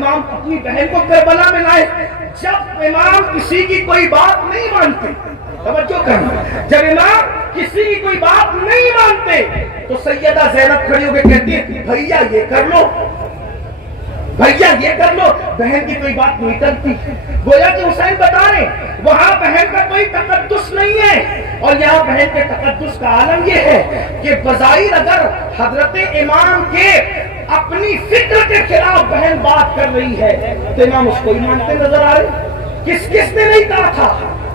امام اپنی بہن کو کربلا میں لائے. جب امام کسی کی کوئی بات نہیں مانتے, توجہ کرنا, جب امام کسی کی کوئی بات نہیں مانتے تو سیدہ زینب کھڑی ہو کے کہتی ہے بھیا یہ کر لو, بھیا یہ کر لو. بہن کی کوئی بات نہیں کرتی. گویا کہ حسین بتا رہے وہاں بہن کا کوئی تقدس نہیں ہے, اور یہاں بہن کے تقدس کا عالم یہ ہے کہ بظاہر اگر حضرت امام کے اپنی فکر کے خلاف بہن بات کر رہی ہے تو امام اس کو ہی مانتے نظر آ رہے. کس نے نہیں کہا تھا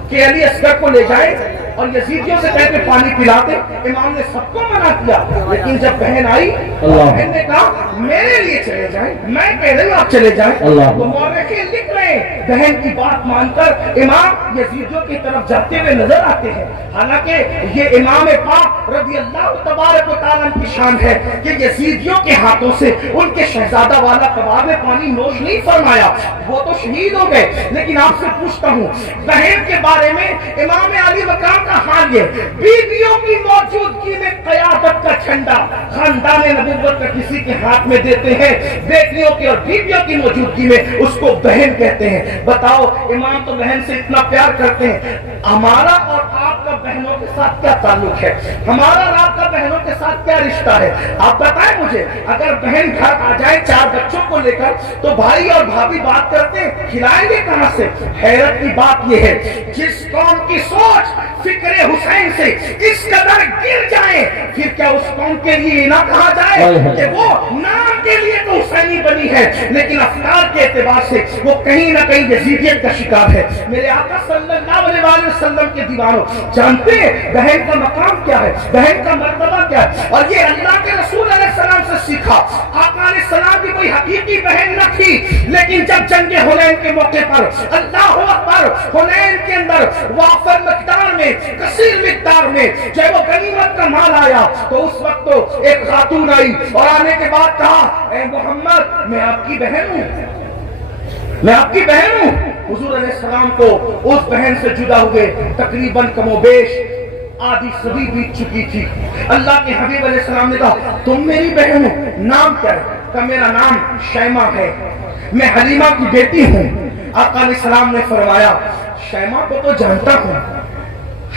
کہ علی اصغر کو لے جائے اور یزیدیوں سے کہہ کے پانی پلاتے؟ امام نے سب کو منع کیا, لیکن جب بہن آئی بہن نے کہا میرے لیے چلے جائیں, میں کہہ رہی ہوں آپ چلے جائیں. تو مورخین لکھ رہے ہیں بہن کی بات مان کر امام یزیدیوں کی طرف جاتے ہوئے نظر آتے ہیں. حالانکہ یہ امام پاک رضی اللہ تبارک و تعالیٰ کی شان ہے کہ یزیدیوں کے ہاتھوں سے ان کے شہزادہ والا کباب میں پانی نوش نہیں فرمایا, وہ تو شہید ہو گئے. لیکن آپ سے پوچھتا ہوں بہن کے بارے میں امام علی مقام کا حال یہ, بیویوں کی موجودگی میں قیادت کا جھنڈا خاندان نبوت کا کسی کے ہاتھ میں دیتے ہیں, بیٹیوں کی اور بیویوں کی موجودگی میں اس کو بہن کہتے ہیں. بتاؤ امام تو بہن سے اتنا پیار کرتے ہیں, ہمارا اور آپ کا بہنوں کے ساتھ کیا تعلق ہے؟ ہمارا اور آپ کا بہنوں کے ساتھ کیا رشتہ ہے؟ آپ بتائیں مجھے. اگر بہن گھر آ جائے 4 بچوں کو لے کر تو بھائی اور بھابھی بات کرتے ہیں, کھلائیں گے کہاں سے؟ حیرت کی بات یہ ہے جس قوم کی سوچ فکر حسین سے اس قدر گر جائے پھر کیا اس قوم کے لیے نہ کہا جائے کہ وہ نام کے لیے تو حسینی بنی ہے لیکن افکار کے اعتبار سے وہ کہیں نہ کہیں یزیدیت کا شکار ہے. میرے آقا صلی اللہ علیہ وسلم کے دیوانوں جانتے ہیں بہن کا مقام کیا ہے, بہن کا مرتبہ کیا ہے, اور یہ اللہ کے رسول علیہ السلام سے سیکھا. آقا علیہ السلام کی کوئی حقیقی بہن نہ تھی, لیکن جب جنگ حنین کے موقع پر اللہ اکبر حنین کے اندر وافر مقدار میں کثیر مقدار میں جب وہ غنیمت کا مال آیا تو اس وقت تو ایک خاتون آئی اور آنے کے بعد کہا اے محمد میں آپ کی بہن ہوں, میں آپ کی بہن ہوں. حضور علیہ السلام کو اس بہن سے جدا ہوئے تقریباً کم و بیش آدھی صدی بیت چکی تھی. اللہ کے حبیب علیہ السلام نے کہا تم میری بہن ہو, نام کیا ہے؟ کہ میرا نام شیمہ ہے, میں حلیمہ کی بیٹی ہوں. آقا علیہ السلام نے فرمایا شیمہ کو تو جانتا ہوں,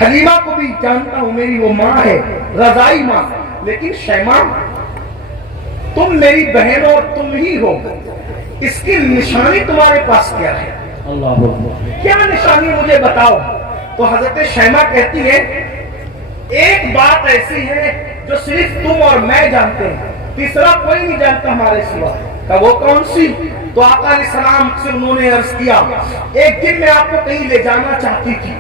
حلیمہ کو بھی جانتا ہوں, میری وہ ماں ہے رضائی ماں, لیکن شیمہ تم میری بہن اور تم ہی ہو, اس کی نشانی تمہارے پاس کیا ہے؟ کیا نشانی مجھے بتاؤ. تو حضرت شیمہ کہتی ہے ایک بات ایسی ہے جو صرف تم اور میں جانتے ہیں, تیسرا کوئی نہیں جانتا ہمارے سوا. کہ وہ کون سی؟ تو آقا علیہ السلام سے انہوں نے عرض کیا ایک دن میں آپ کو کہیں لے جانا چاہتی تھی,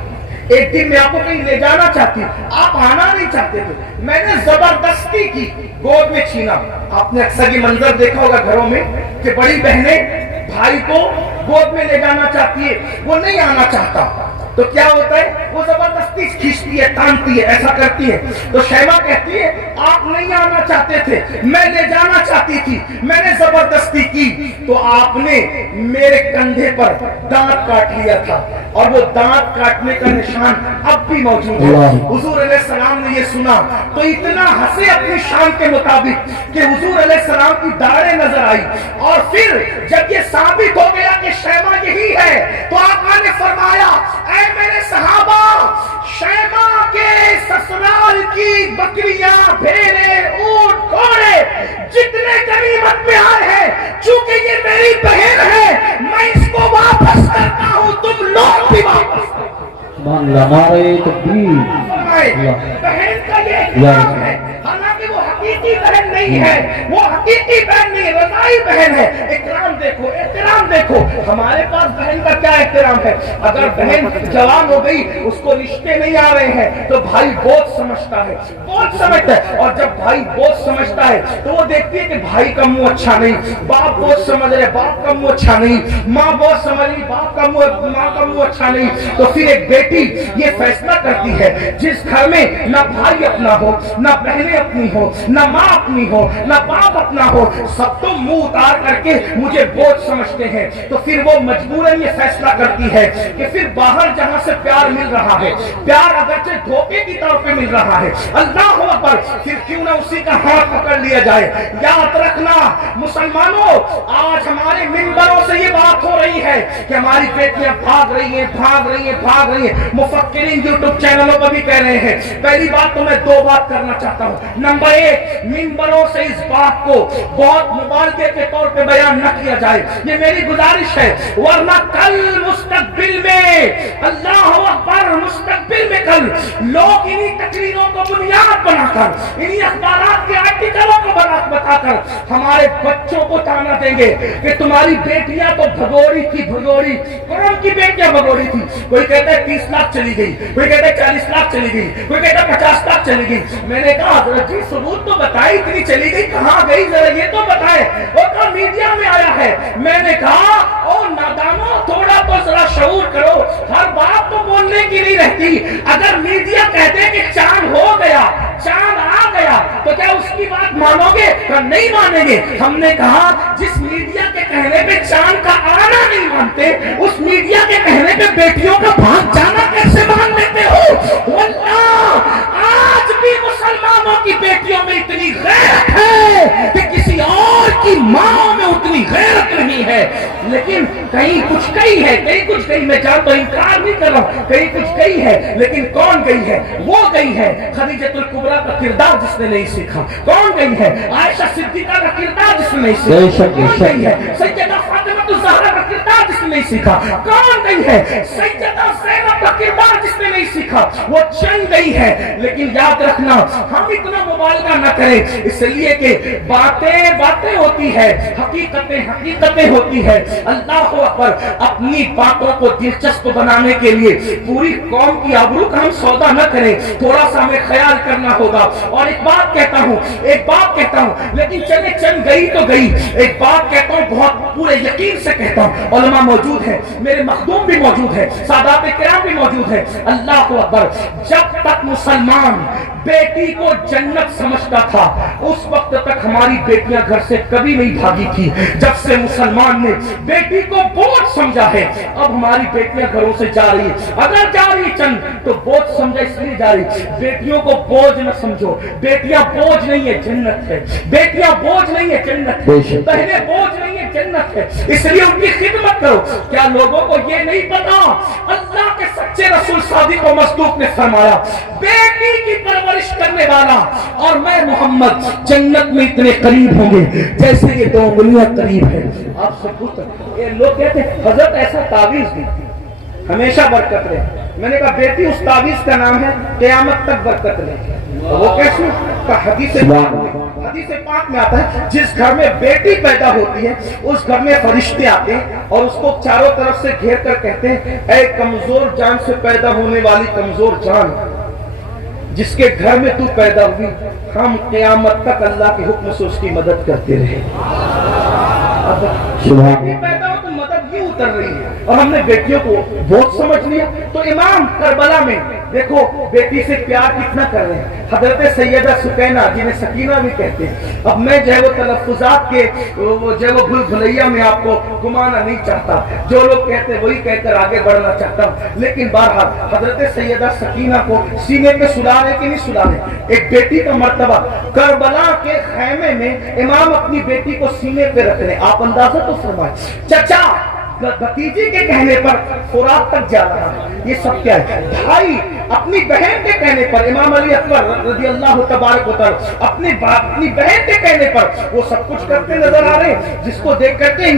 ایک دن میں آپ کو کہیں لے جانا چاہتی, آپ آنا نہیں چاہتے تھے, میں نے زبردستی کی, گود میں چھینا. آپ نے اکثر یہ منظر دیکھا ہوگا گھروں میں کہ بڑی بہنیں بھائی کو گود میں لے جانا چاہتی ہے, وہ نہیں آنا چاہتا تو کیا ہوتا ہے وہ زبردستی کھینچتی ہے, تانتی ہے, ایسا کرتی ہے. تو شیمہ کہتی ہے آپ نہیں آنا چاہتے تھے, میں لے جانا چاہتی تھی, میں نے زبردستی کی تو آپ نے میرے کندھے پر دانت کاٹ لیا تھا, اور وہ دانت کاٹنے کا نشان اب بھی موجود ہے. حضور علیہ السلام نے یہ سنا تو اتنا ہنسے اپنی شان کے مطابق کہ حضور علیہ السلام کی داڑھیں نظر آئی, اور پھر جب یہ ثابت ہو گیا کہ شیمہ یہی ہے تو آقا نے فرمایا اے میرے صحابہ, شیمہ کے سسرال کی بکریاں, بھیڑیں, اونٹ, گھوڑے جتنے غنیمت میں آئے ہیں, چونکہ یہ میری بہن ہے میں اس کو واپس کرتا ہوں, تم لوگ بھی واپس کرو. بہن کا یہ احترام ہے, حالانکہ وہ حقیقی بہن نہیں ہے, وہ حقیقی بہن نہیں, رضائی بہن ہے. اکرام دیکھو, احترام دیکھو. ہمارے پاس بہن کا کیا احترام ہے؟ اگر بہن جوان ہو گئی, اس کو رشتے نہیں آ رہے ہیں تو بھائی بوجھ سمجھتا ہے, بوجھ سمجھتا ہے, اور جب بھائی بوجھ سمجھتا ہے تو وہ دیکھتی ہے کہ بھائی کا منہ اچھا نہیں, باپ بوجھ سمجھ رہے, باپ کا منہ اچھا نہیں, ماں بوجھ سمجھ رہی, باپ کا منہ, ماں کا منہ اچھا نہیں. تو پھر ایک بیٹی یہ فیصلہ کرتی ہے جس گھر میں نہ بھائی اپنا ہو, نہ بہنیں اپنی ہو, نہ ماں اپنی ہو, نہ باپ اپنا ہو, سب تو منہ اتار کر کے مجھے بوجھ سمجھتے ہیں, تو پھر وہ مجبوراً یہ فیصلہ کرتی ہے کہ پھر باہر جہاں سے پیار مل رہا ہے, پیار اگرچہ دھوکے کی طور پہ مل رہا ہے, اللہ اکبر, پھر کیوں نہ اسی کا ہاتھ پکڑ لیا جائے. یاد رکھنا مسلمانوں, آج ہمارے منبروں رہی ہے کہ ہماری بیٹیاں بھاگ رہی ہیں. مفکرین یوٹیوب چینلوں پر بھی کہہ رہے ہیں. پہلی بات تو میں دو بات کرنا چاہتا ہوں. نمبر ایک، منبروں سے اس بات کو بہت مبالغے کے طور پہ بیان نہ کیا جائے، یہ میری گزارش ہے، ورنہ کل مستقبل میں اللہ اکبر، مستقبل میں کل لوگ انہی تقریروں کو بنیاد بنا کر، انہی اخبارات کے آرٹیکلوں کو بتا کر ہمارے بچوں کو تانا دیں گے کہ تمہاری بیٹیاں تو بھگوڑی تھی. کون کی بیٹیاں بھگوڑی تھی؟ کوئی کہتا ہے 30 لاکھ چلی گئی، کوئی کہتا ہے 40 لاکھ چلی گئی، کوئی کہتا ہے 50 لاکھ چلی گئی. میں نے کہا حضرت جی ثبوت تو بتائے اتنی چلی گئی کہاں گئی، ذرا یہ تو بتائے. اور کہا میڈیا میں آیا ہے. میں نے کہا او نادانو، تھوڑا تو ذرا شعور کرو، ہر بات تو بولنے کی نہیں رہتی. اگر میڈیا کہتے کہ چاند ہو گیا، چاند آ گیا، تو کیا اس کی بات مانو گے؟ نہیں مانیں گے. ہم نے کہا جس میڈیا کے کہنے پہ چاند کا آنا نہیں مانتے، اس میڈیا کے کہنے پہ بیٹیوں کا بھاگ جانا کیسے مان لیتے ہو؟ واللہ آج بھی مسلمانوں کی بیٹیوں میں اتنی غیرت ہے کہ کسی اور کی ماں میں اتنی غیرت نہیں ہے. لیکن کہیں کچھ کہی ہے، کہیں کچھ کہی، میں چاہتا ہوں انکار نہیں کر رہا ہوں، کہیں کچھ کہی ہے. لیکن کون گئی ہے؟ وہ گئی ہے خدیجۃ الکبریٰ کا کردار جس نے نہیں سیکھا. کون گئی ہے؟ عائشہ صدیقہ کا کردار جس نے نہیں سیکھا. کون گئی ہے؟ سیدہ فاطمہ الزہرا کا کردار جس نے نہیں سیکھا. کون گئی ہے؟ سیدہ زینب کا کردار جس نے نہیں سیکھا. وہ چل گئی ہے. لیکن یاد رکھنا، ہم اتنا مبالغہ نہ کریں، اس لیے کہ باتیں ہوتی ہے، حقیقتیں ہوتی ہے. اللہ اکبر. اپنی باتوں کو دلچسپ بنانے کے لیے پوری قوم کی آبرو کا ہم سودا نہ کریں، تھوڑا سا ہمیں خیال کرنا ہوگا. اور ایک بات کہتا ہوں لیکن چل گئی تو گئی. ایک بات کہتا ہوں بہت پورے یقین سے کہتا ہوں، علماء موجود ہیں، میرے مخدوم بھی موجود ہیں، سادات کرام بھی موجود ہیں. اللہ اکبر. جب تک مسلمان بیٹی کو جنت سمجھتا تھا، اس وقت تک ہماری بیٹیاں گھر سے کبھی نہیں بھاگی تھی. جب سے مسلمان نے بیٹی کو بوجھ سمجھا ہے، اب ہماری بیٹیاں گھروں سے جا رہی ہیں. اگر جا رہی چند تو بوجھ سمجھا اس لیے جا رہی. بیٹیوں کو بوجھ نہ سمجھو. بیٹیاں بوجھ نہیں ہے، جنت ہے. بیٹیاں بوجھ نہیں ہے، جنت ہے. بہنیں بوجھ نہیں ہے، جنت ہے. اس لیے ان کی خدمت کرو. کیا لوگوں کو یہ نہیں پتا؟ اللہ کے سچے رسول صادق و مصدوق نے فرمایا، بیٹی کی پرورش کرنے والا اور میں محمد جنت میں اتنے قریب ہوں گے جیسے یہ دو انگلیاں قریب ہیں. آپ سے پوچھتا یہ لوگ کہتے ہیں حضرت ایسا تعویذ دی ہمیشہ برکت رہے. میں نے کہا بیٹی اس تعویذ کا نام ہے قیامت تک برکت رہے. وہ کیسے؟ حدیث پاک میں آتا ہے جس گھر میں بیٹی پیدا ہوتی ہے اس گھر میں فرشتے آتے ہیں اور اس کو چاروں طرف سے گھیر کر کہتے ہیں اے کمزور جان سے پیدا ہونے والی کمزور جان، جس کے گھر میں تو پیدا ہوئی، ہم قیامت تک اللہ کے حکم سے اس کی مدد کرتے رہے. بیٹی پیدا ہو تو مدد یہ اتر رہی ہے اور ہم نے بیٹیوں کو بہت سمجھ لیا. تو امام کربلا میں دیکھو بیٹی سے پیار کتنا کر رہے ہیں. حضرت سیدہ سکینہ جنہیں سکینہ بھی کہتے ہیں. اب میں جو ہے وہ تلفظات کے جو ہے وہ بھول بھلیا میں آپ کو گمانا نہیں چاہتا، جو لوگ کہتے ہیں وہی کہہ کر آگے بڑھنا چاہتا ہوں. لیکن بہرحال حضرت سیدہ سکینہ کو سینے پہ سلارے کہ نہیں سلارے؟ ایک بیٹی کا مرتبہ کربلا کے خیمے میں امام اپنی بیٹی کو سینے پہ رکھ رہے. آپ اندازہ تو فرمائیں، چچا بھتیجی کے کہنے پر فرات تک جا رہا ہے. یہ سب کیا ہے؟ بھائی اپنی بہن کے کہنے پر، امام علی اکبر رضی اللہ تبارک و تعالی اپنی بہن کے کہنے پر وہ سب کچھ کرتے نظر آ رہے ہیں جس کو دیکھ کر کے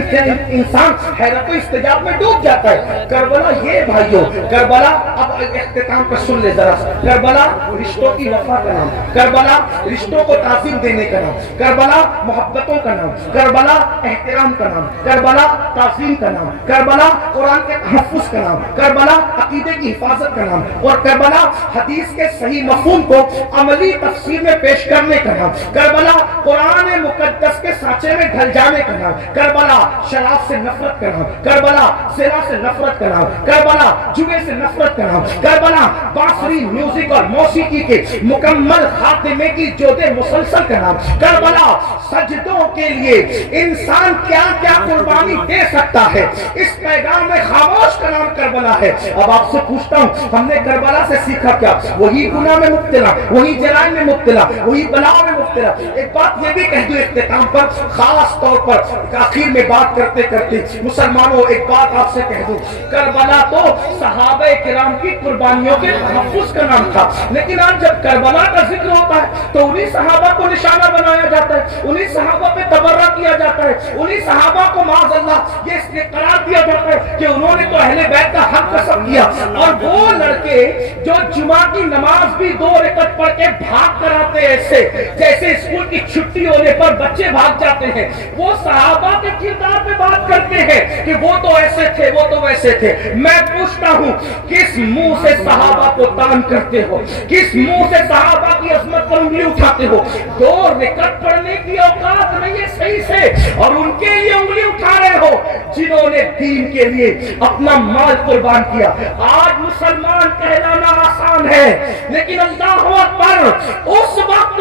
انسان حیرت و استعجاب میں ڈوب جاتا ہے. کربلا یہ بھائیوں، کربلا اب اختتام پر سن لے ذرا. کربلا رشتوں کی وفا کا نام، کربلا رشتوں کو تعظیم دینے کا نام، کربلا محبتوں کا نام، کربلا احترام کا نام، کربلا تعظیم کا نام، کربلا قرآن کے تحفظ کا نام، کربلا عقیدے کی حفاظت کا نام، اور کربلا حدیث کے صحیح مفہوم کو عملی تفسیر میں پیش کرنے کا نام، کربلا قرآن مقدس کے سانچے میں ڈھل جانے کا نام، کربلا شراب سے نفرت کا نام، کربلا زنا سے نفرت کا نام، کربلا جوے سے نفرت کا نام، کربلا بانسری میوزک اور موسیقی کے مکمل خاتمے کی جود مسلسل کا نام، کربلا سجدوں کے لیے انسان کیا کیا قربانی دے سکتا ہے اس پیغام میں خاموش کا نام کربلا ہے۔ اب آپ سے پوچھتا ہوں، ہم نے کربلا سے سیکھا کیا؟ وہی گناہ میں مبتلا، وہی جرائم میں مبتلا، وہی بلا میں مبتلا۔ ایک بات یہ بھی کہہ دوں اختتام پر، خاص طور پر آخر میں بات کرتے کرتے مسلمانوں، ایک بات آپ سے کہہ دوں، کربلا تو صحابہ کرام کی قربانیوں کے تحفظ کا نام تھا، لیکن آج جب کربلا کا ذکر ہوتا ہے تو انہی صحابہ کو نشانہ بنایا جاتا ہے، انہی صحابہ پہ تبرہ کیا جاتا ہے، انہی صحابہ کو معاذ اللہ یہ اس لیے قرار دیا جاتا ہے کہ انہوں نے تو اہل بیت کا حق قسم کیا۔ اور وہ لڑکے جو جمعہ کی نماز بھی 2 رکعت پڑھ کے بھاگ کر آتے ایسے جیسے اسکول کی چھٹی ہونے پر بچے بھاگ جاتے ہیں، وہ صحابہ کے کردار پہ بات کرتے ہیں کہ وہ تو ایسے تھے، وہ تو ویسے تھے۔ میں پوچھتا ہوں، کس منہ سے صحابہ کو تان کرتے ہو؟ کس منہ سے صحابہ کی عظمت پر انگلی اٹھاتے ہو؟ 2 رکعت پڑھنے کی اوقات نہیں ہے صحیح سے، اور ان کے لیے انگلی اٹھا رہے ہو جنہوں نے دین کے لیے اپنا مال قربان کیا۔ آج مسلمان کہلانا آسان ہے، لیکن اللہ اکبر اس وقت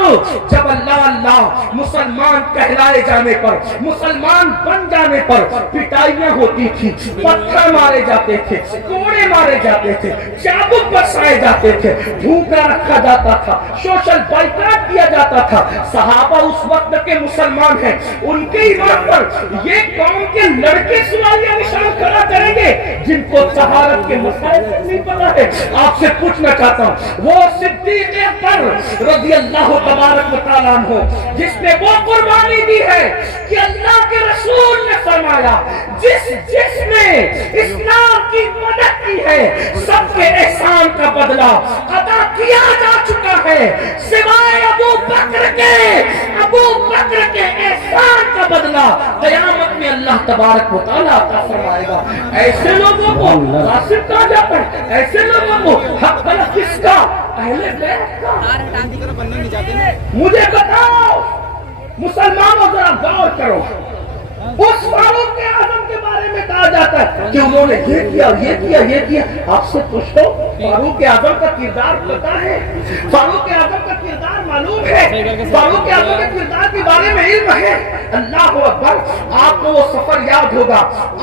جب اللہ اللہ مسلمان کہلائے جانے پر، مسلمان بن جانے پر پٹائیاں ہوتی تھی، پتھر مارے جاتے تھے، کوڑے مارے جاتے تھے، چابک برسائے جاتے تھے، بھوکا رکھا جاتا تھا، سوشل بائیکاٹ کیا جاتا تھا۔ صحابہ اس وقت کے مسلمان ہیں، ان کے ایمان پر یہ قوم کے لڑکے سوالیہ نشان کھڑا کریں گے جن کو طہارت کے مسائل نہیں پتا ہے۔ آپ سے پوچھنا چاہتا ہوں، وہ صدیق اکبر رضی اللہ تبارک و تعالیٰ عنہ جس نے وہ قربانی دی ہے کہ اللہ کے رسول نے فرمایا، جس نے اسلام کی مدد کی ہے سب کے احسان کا بدلہ ادا کیا جا چکا ہے، سوائے ابو بکر کے احسان کا بدلہ قیامت میں اللہ تبارک و تعالیٰ عطا فرمائے گا۔ ایسے لوگوں کو غاصب کہا جاتا ہے، ایسے لوگوں کو حق طلب کس کا؟ اہل بیت کا۔ مجھے بتاؤ مسلمانوں، ذرا غور کرو، اس فاروق اعظم کے بارے میں کہا جاتا ہے کہ انہوں نے یہ کیا، یہ کیا، یہ کیا۔ آپ سے پوچھتا ہوں، فاروق اعظم کا کردار پتا ہے؟ فاروق اعظم کا کردار معلوم ہے؟ فاروق اعظم کے کردار کے بارے میں علم ہے؟ اللہ اکبر، آپ کو وہ سفر یاد ہوگا،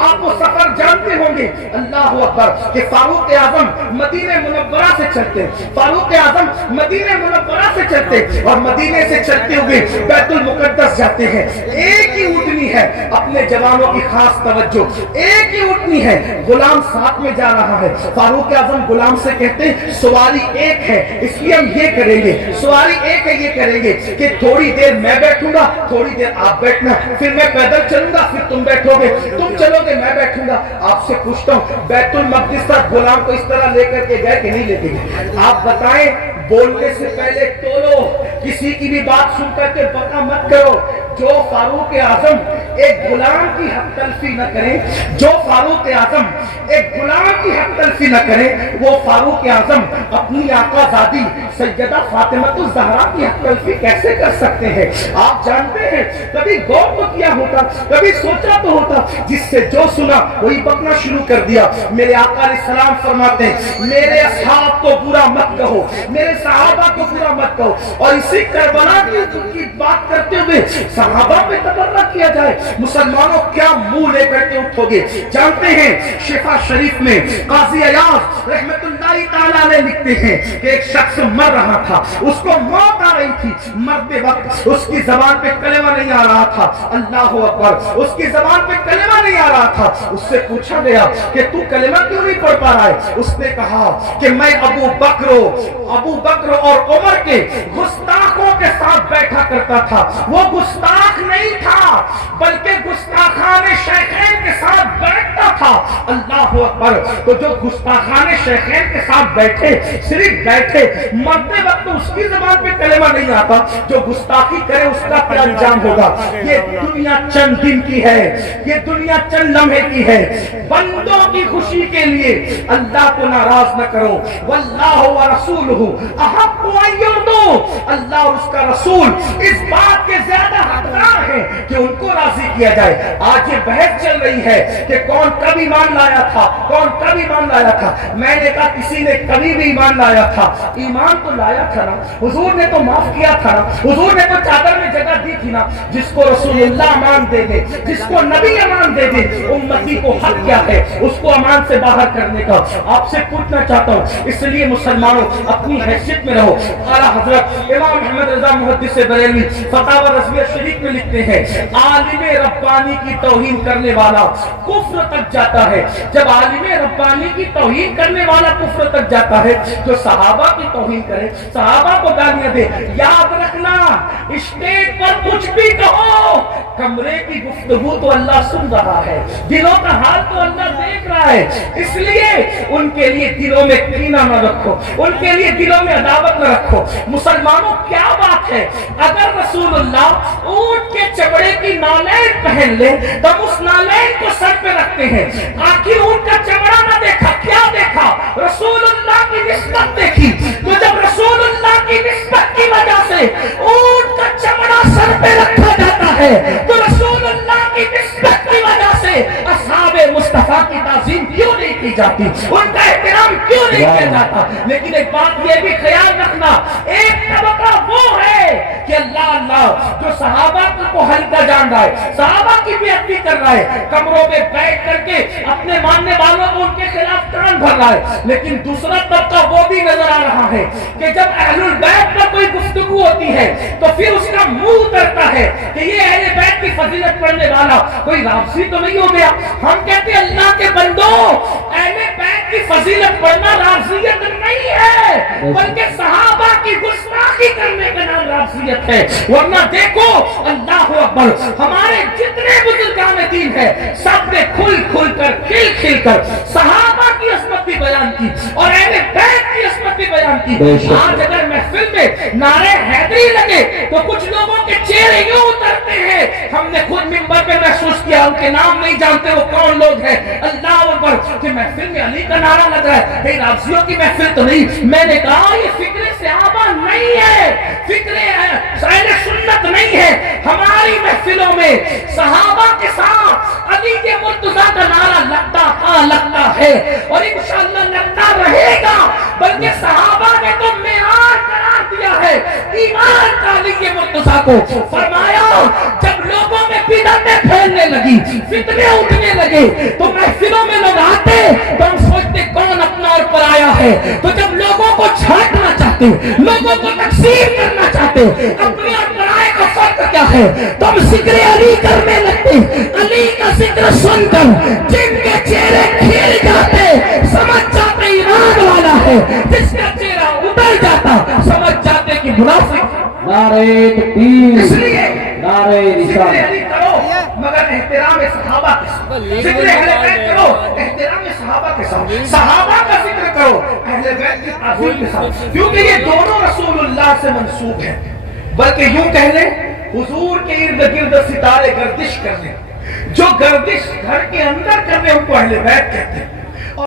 آپ وہ سفر جانتے ہوں گے، اللہ اکبر، کہ فاروق اعظم مدینہ منورہ سے چلتے، فاروق اعظم مدینہ منورہ سے چلتے اور مدینے سے چلتے ہوئے بیت المقدس جاتے ہیں۔ ایک ہی اونٹنی ہے، اپنے جوانوں کی خاص توجہ، ایک ہی اونٹنی ہے، غلام ساتھ میں جا رہا ہے۔ فاروق اعظم غلام سے کہتے ہیں سواری ایک ہے، اس لیے ہم یہ کریں گے، سواری ایک ہے، یہ کریں گے کہ تھوڑی دیر میں بیٹھوں گا، تھوڑی دیر آپ بیٹھنا، پھر میں پیدل چلوں گا، پھر تم بیٹھو گے، تم چلو گے، میں بیٹھوں گا۔ آپ سے پوچھتا ہوں، بیت المقدس تک غلام کو اس طرح لے کر کے گئے کہ نہیں لے کے گئے؟ آپ بتائیں، بولنے سے پہلے تولو، کسی کی بھی بات سن کر کے بقا مت کرو۔ جو فاروق اعظم ایک غلام کی حق تلفی نہ کرے، جو فاروق اعظم ایک غلام کی حق تلفی نہ کرے، وہ فاروق اعظم اپنی آقا زادی سیدہ فاطمہ الزہرا کی حق تلفی کیسے کر سکتے ہیں؟ آپ جانتے ہیں، کبھی غور تو کیا ہوتا، کبھی سوچا تو ہوتا، جس سے جو سنا وہی بکنا شروع کر دیا۔ میرے آقا علیہ السلام فرماتے ہیں، میرے اصحاب کو برا مت کہو، میرے صحابہ کو برا مت کہو، اور اسی کربلا کی بات کرتے ہوئے صحابہ پہ تبرہ کیا جائے۔ مسلمانوں کیا منہ لے کر کے اٹھو گے؟ جانتے ہیں شفا شریف میں قاضی ایاز رحمت اللہ تعالیٰ نے لکھتے ہیں کہ ایک شخص مر رہا تھا، اس کو موت آ رہی تھی، مرتے وقت اس کی زبان پہ کلمہ نہیں آ رہا تھا، اللہ اکبر، اس کی زبان پہ کلمہ نہیں آ رہا تھا۔ اس سے پوچھا گیا کہ تو کلمہ کیوں نہیں پڑھ پا رہا ہے؟ اس نے کہا کہ میں ابو بکر اور عمر کے گستاخوں کے ساتھ بیٹھا کرتا تھا۔ وہ گستاخ نہیں تھا بلکہ گستاخان شیخین کے ساتھ بیٹھتا تھا، اللہ اکبر۔ تو جو گستاخان شیخین کے ساتھ بیٹھے، صرف بیٹھے، مرتے وقت اس کی زبان پہ کلمہ نہیں آتا، جو گستاخی کرے اس کا کیا انجام ہوگا؟ یہ دنیا چند دن کی ہے، یہ دنیا چند لمحے کی ہے۔ بندوں کی خوشی کے لیے اللہ کو ناراض نہ کرو، واللہ ورسولہ احق ان یرضوا، اللہ اور اس کا رسول اس بات کے زیادہ حقدار ہیں کہ ان کو راضی کیا جائے۔ آج یہ بحث چل رہی ہے کہ کون کب ایمان لایا تھا، کون کب ایمان لایا تھا؟ میں نے کہا کسی نے کبھی بھی ایمان لایا تھا، ایمان تو لایا تھا نا، حضور نے تو معاف کیا تھا نا، حضور نے تو چادر میں جگہ دی تھی نا۔ جس کو رسول اللہ امان دے دے، جس کو نبی امان دے دے، امتی کو حق کیا ہے اس کو امان سے باہر کرنے کا؟ آپ سے پوچھنا چاہتا ہوں، اس لیے مسلمانوں اپنی حیثیت میں رہو۔ اعلیٰ حضرت امام محمد رضا محدث بریلوی فتاوی رضویہ شریف میں لکھتے ہیں، عالم ربانی کی توہین کرنے والا کفر تک جاتا ہے۔ جب عالم ربانی کی توہین کرنے والا کفر تک جاتا ہے، جو صحابہ کی توہین کرے، صحابہ کو گالیاں دے، یاد رکھنا اسٹیج پر کچھ بھی کہو، کمرے کی گفتگو تو اللہ سن رہا ہے، دلوں کا حال تو اللہ دیکھ رہا ہے۔ اس لیے ان کے لیے دلوں میں کینہ نہ رکھو، ان کے لیے دلوں میں عداوت نہ رکھو۔ مسلمانوں کیا بات ہے، اگر رسول اللہ اونٹ کے چمڑے کی نالین پہن لے تو اس نالین کو سر پہ رکھتے ہیں، آخر اونٹ کا چمڑا نہ دیکھا، کیا دیکھا؟ رسول اللہ کی نسبت دیکھی۔ تو جب رسول اللہ کی نسبت کی وجہ سے اونٹ کا چمڑا سر پہ رکھا جاتا ہے، تو رسول اللہ کی نسبت کی وجہ سے اصحاب مصطفیٰ کی تعظیم کیوں نہیں کی جاتی، ان کا احترام کیوں نہیں کیا جاتا؟ لیکن ایک بات یہ بھی خیال رکھنا، ایک طبقہ وہ ہے کہ اللہ اللہ جو صحابہ کو ہلکا جان رہا ہے، صحابہ کی بھی عزت کر رہا ہے، کمروں میں بیٹھ کر کے اپنے ماننے والوں کو ان کے خلاف کان بھر رہا ہے۔ لیکن دوسرا طبقہ وہ بھی نظر آ رہا ہے کہ جب اہل البیت پر کوئی گفتگو ہوتی ہے تو پھر اس کا منہ اترتا ہے کہ یہ اہل بیت کی فضیلت پڑھنے والا کوئی رافضی تو نہیں ہو گیا۔ ہم کہتے ہیں اللہ کے بندو، اہل بیت کی فضیلت پڑھنا رافضیت نہیں ہے، بلکہ صحابہ کی گستاخی کرنے کا نام رافضیت ہے۔ ورنہ دیکھو اللہ اکبر، ہمارے جتنے بزرگان دین ہیں سب نے کھل کھل کر کھل کھل کر صحابہ کی عظمت بھی بیان کی اور اہل بیت کی عظمت بھی بیان کی۔ آج اگر محفل میں نعرے حیدری لگے تو کچھ لوگوں کے چہرے یوں اترتے ہیں، ہم نے خود منبر پہ محسوس کیا، ان کے نام نہیں جانتے وہ کون لوگ ہیں، اللہ اکبر، کہ محفل میں علی کا نعرہ لگ رہا ہے، کہیں رافضیوں کی محفل تو نہیں۔ میں نے کہا یہ فکر صحابہ نہیں ہے، فکر اہل سنت نہیں ہے۔ ہماری محفلوں میں صحابہ کے ساتھ علی کے مرتضیٰ کا نعرہ لگتا ہے اور انشاءاللہ لگتا رہے گا، بلکہ صحابہ نے تو معیار قرار دیا ہے ایمان کا علی کے مرتضیٰ کو۔ فرمایا جب لوگوں میں بدعتیں پھیلنے لگی، فتنے اٹھنے لگے تو محفلوں میں لوگ آتے تو ہم سوچتے کون اپنا اور پرایا ہے، تو جب لوگوں کو چھانٹنا چاہتے، لوگوں کو تقسیم کرنا چاہتے، اپنے اور پرائے کا فرق کیا ہے، تو ہم ذکر علی کرنے لگتے۔ علی کا ذکر سن کر جن کے چہرے کھل جاتے سمجھ جاتے ایمان والا ہے، جس کا چہرہ اتر جاتا سمجھ جاتے کہ منافق۔ نعرہ تکبیر، اس لیے نعرہ ذکر رسالت۔ علی کرو مگر احترام صحابہ کے ساتھ، ذکر اہل بیت کرو احترام صحابہ کے ساتھ، صحابہ کا ذکر کرو اہل بیت کی تعظیم کے ساتھ، کیونکہ یہ دونوں رسول اللہ سے منسوب ہیں۔ بلکہ یوں کہہ لیں حضور کے ارد گرد ستارے گردش کر لیں، جو گردش گھر کے اندر کر لیں ان کو اہل بیت کہتے ہیں۔